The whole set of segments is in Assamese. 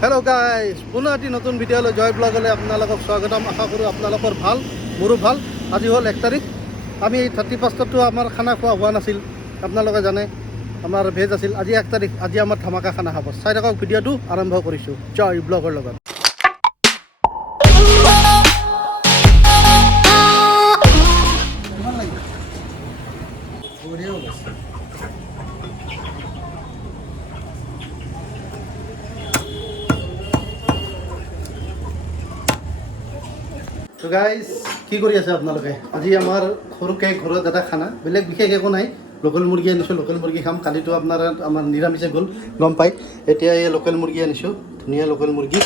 हेलो गाइस पुनः एटी नतुन भिडिओ जय ब्लगले आपनालोকক स्वागतम आशा करूँ आपनालोकर ভাল मोरो ভাল আজি हल 1 तारिख आमी 31 तो आमार खाना खुआ हुआ नासिल आपनालोके जाने आमार भेज आसिल আজি 1 तारिख আজি आमार धमाका खाना खाब चाइ थाকক भिडिओটো आरम्भ करिसु जय ब्लगर লগত तो गाइस কি কৰি আছে আপোনালোকে আজি আমাৰ খৰুকে ঘৰত এটা খানা বেলেগ বিশেষ একো নাই লোকেল মুৰ্গী আনিছো লোকেল মুৰ্গী খাম কালিতো আপোনাৰ আমাৰ নিৰামিষে গ'ল গম পাই এতিয়া এই লোকেল মুৰ্গী আনিছো ধুনীয়া লোকেল মুৰ্গী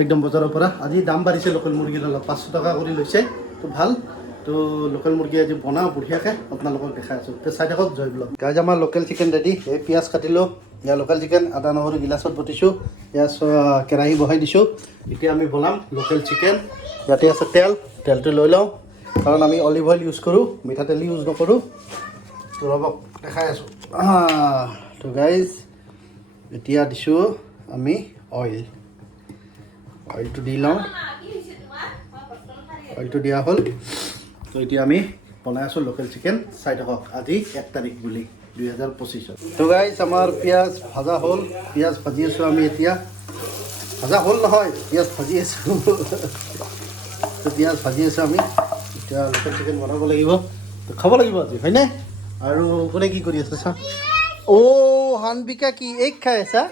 একদম বজাৰৰ পৰা আজি দাম বাঢ়িছে লোকেল মুৰ্গীৰ অলপ 500 টকা কৰি লৈছে তো ভাল তো লোকেল মুৰ্গী আজি বনাও বঢ়িয়াকে আপোনালোকক দেখাই আছো তো চাই থাকক জয় ব্লগ গাইজ আমাৰ লোকেল চিকেন ৰেডি এই পিয়াজ কাটিলো ইয়া লোকেল চিকেন আদা নহৰু গিলাছত বটিছো ইয়া কেৰাহী বহাই দিছো এতিয়া আমি বনাম লোকেল চিকেন ইয়াতে আছে তেলটো লৈ লওঁ কাৰণ আমি অলিভ অইল ইউজ কৰোঁ মিঠাতেল ইউজ নকৰোঁ তো ৰ'বক দেখাই আছোঁ তো গাইজ এতিয়া দিছোঁ আমি অইলটো দি লওঁ অইলটো দিয়া হ'ল তো এতিয়া আমি বনাই আছোঁ লোকেল চিকেন চাই থাকক আজি 1 তাৰিখ বুলি 2025 তো গাইজ আমাৰ পিঁয়াজ ভাজা হ'ল পিঁয়াজ ভাজি আছোঁ আমি এতিয়া ভাজা হ'ল নহয় পিঁয়াজ ভাজি আছোঁ তো পিঁয়াজ ভাজি আছোঁ আমি এতিয়া লোকেল চিকেন বনাব লাগিব তো খাব লাগিব আজি হয়নে আৰু কোনে কি কৰি আছে চা অ' হানবিকা কি এক খাই আছা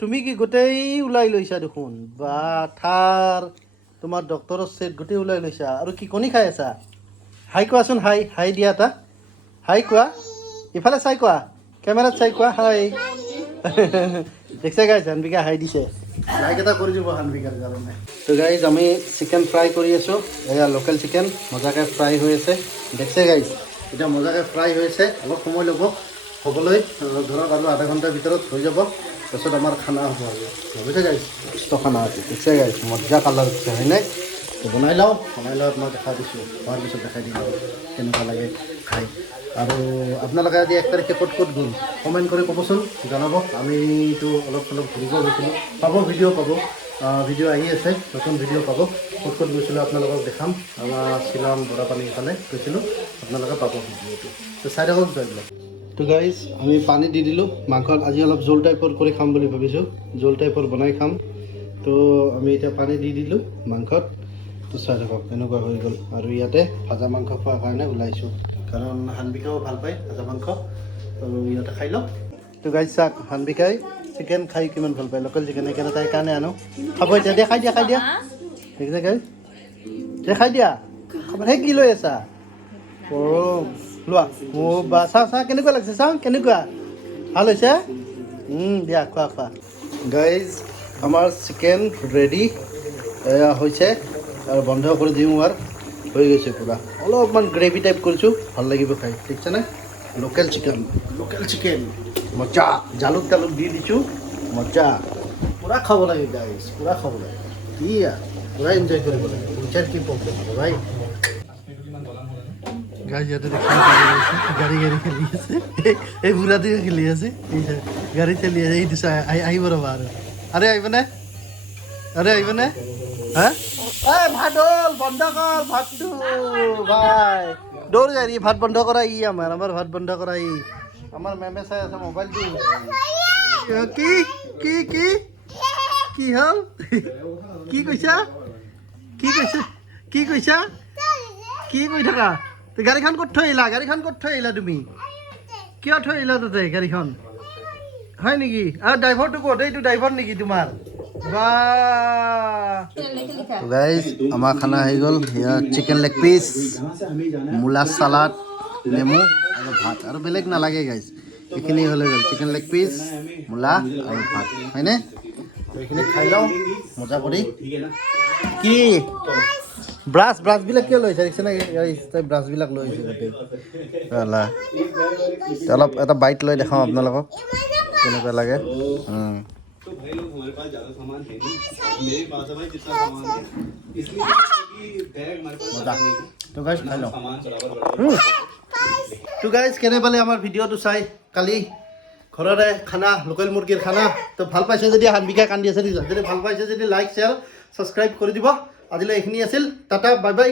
তুমি কি গোটেই ওলাই লৈছা দেখোন বা থাৰ তোমাৰ ডক্টৰৰ ছেট গোটেই ওলাই লৈছা আৰু কি কণী খাই আছা হাই কোৱাচোন হাই দিয়া এটা হাই কোৱা ইফালে চাই কোৱা কেমেৰাত চাই কোৱা হাই দেখছে গাইজ হানবিকা হাই দিছে লাইক এটা কৰি দিব হানবিকাৰ কাৰণে তো গাইজ আমি চিকেন ফ্ৰাই কৰি আছোঁ এয়া লোকেল চিকেন মজাকৈ ফ্ৰাই হৈ আছে দেখছে গাইজ এতিয়া মজাকৈ ফ্ৰাই হৈছে অলপ সময় ল'ব হ'বলৈ ধৰক আৰু আধা ঘণ্টাৰ ভিতৰত হৈ যাব তাৰপিছত আমাৰ খানা হ'ব আৰু ভাবিছে গাইজ মস্ত খানা আছে দেখছে গাইজ মজা কালাৰ দিছে হয়নে তো বনাই লওঁ মই দেখাই দিছোঁ হোৱাৰ পিছত দেখাই দিম আৰু কেনেকুৱা লাগে খাই আৰু আপোনালোকে আজি 1 তাৰিখে ক'ত গ'ল কমেণ্ট কৰি ক'বচোন জনাব আমিতো অলপ ঘূৰিব গৈছিলোঁ পাব ভিডিঅ' আহি আছে নতুন ভিডিঅ' পাব ক'ত গৈছিলোঁ আপোনালোকক দেখাম আমাৰ শ্বিলং বৰাপানী ইফালে গৈছিলোঁ আপোনালোকে পাব ভিডিঅ'টো তো চাই থাকক জয় ব্লগ তো গাইজ আমি পানী দি দিলোঁ মাংসত আজি অলপ জোল টাইপৰ কৰি খাম বুলি ভাবিছোঁ জোল টাইপৰ বনাই খাম তো আমি এতিয়া পানী দি দিলোঁ মাংসত তো চাই থাকক এনেকুৱা হৈ গ'ল আৰু ইয়াতে ভাজা মাংস খোৱাৰ কাৰণে ওলাইছোঁ কাৰণ হানবিকাও ভাল পায় ভাজা মাংস আৰু ইয়াতে খাই লওক তো গাইজ চাওক হানবিকাই চিকেন খাই কিমান ভাল পায় লোকেল চিকেন সেইকাৰণে তাইৰ কাৰণে আনো খাব এতিয়া দিয়া খাই দিয়া দেখিছে গাইজ খাই দিয়া খাব সেই কি লৈ আছা অ' লোৱা অ' বা চাওঁ কেনেকুৱা লাগিছে চাওঁ কেনেকুৱা ভাল হৈছে দিয়া খোৱা গাইজ আমাৰ চিকেন ৰেডি এয়া হৈছে আৰু বন্ধ কৰি দিওঁ আৰু হৈ গৈছে পূৰা অলপমান গ্ৰেভি টাইপ কৰিছোঁ ভাল লাগিব খাই ঠিকছেনে লোকেল চিকেন মজা জালুক দি দিছোঁ মজা পূৰা খাব লাগে গাইজ পূৰা খাব লাগে কি পূৰা এনজয় কৰিব লাগে পইচাৰ কি প্ৰব্লেম হ'ব ভাই গাইজ ইয়াতে গাড়ী খেলি আছে এই বুঢ়াটোৱে খেলি আছে গাড়ী খেলি আছে এইটো চাই আহিব ৰ'বা আৰু আহিবনে হা ভাত হ'ল বন্ধ কৰ ভাতটো ভাই দৌৰ গাড়ী ভাত বন্ধ কৰা আমাৰ ভাত বন্ধ কৰা আমাৰ মেমে চাই আছে মোবাইলটো কি হ'ল কি কৈছা কি কৈ থাকা গাড়ীখন ক'ত থৈ আহিলা তুমি কিয় থৈ আহিলা তাতে গাড়ীখন হয় নেকি আৰু ড্ৰাইভাৰটো ক'ত এইটো ড্ৰাইভাৰ নেকি তোমাৰ গাইজ আমাৰ খানা আহি গ'ল চিকেন লেগ পিচ মূলা চালাড নেমু আৰু ভাত আৰু বেলেগ নালাগে গাইজ এইখিনি হ'লে গ'ল চিকেন লেগ পিচ মূলা আৰু ভাত হয়নে এইখিনি খাই লওঁ মজা কৰি কি ব্ৰাছবিলাক কিয় লৈছে দেখিছেনে ব্ৰাছবিলাক লৈ আহিছে গোটেই অলপ এটা বাইট লৈ দেখাওঁ আপোনালোকক কেনেকুৱা লাগে तो भाई लोग हमारे पास ज़्यादा सामान है नहीं मेरे पास है भाई जितना सामान है इसलिए बैग हमारे पास तो गाइस खाई लो तो गाइस केने पाले हमार भिडिओ तो चाই কালি ঘৰৰে খানা লোকেল মুৰ্গীৰ খানা তো ভাল পাইছে যদি হানবিকা কান্দি আছে যদি ভাল পাইছে যদি লাইক শ্বেয়াৰ ছাবস্ক্ৰাইব কৰি দিব আজিলৈ এইখিনি আছিল টাটা বাই বাই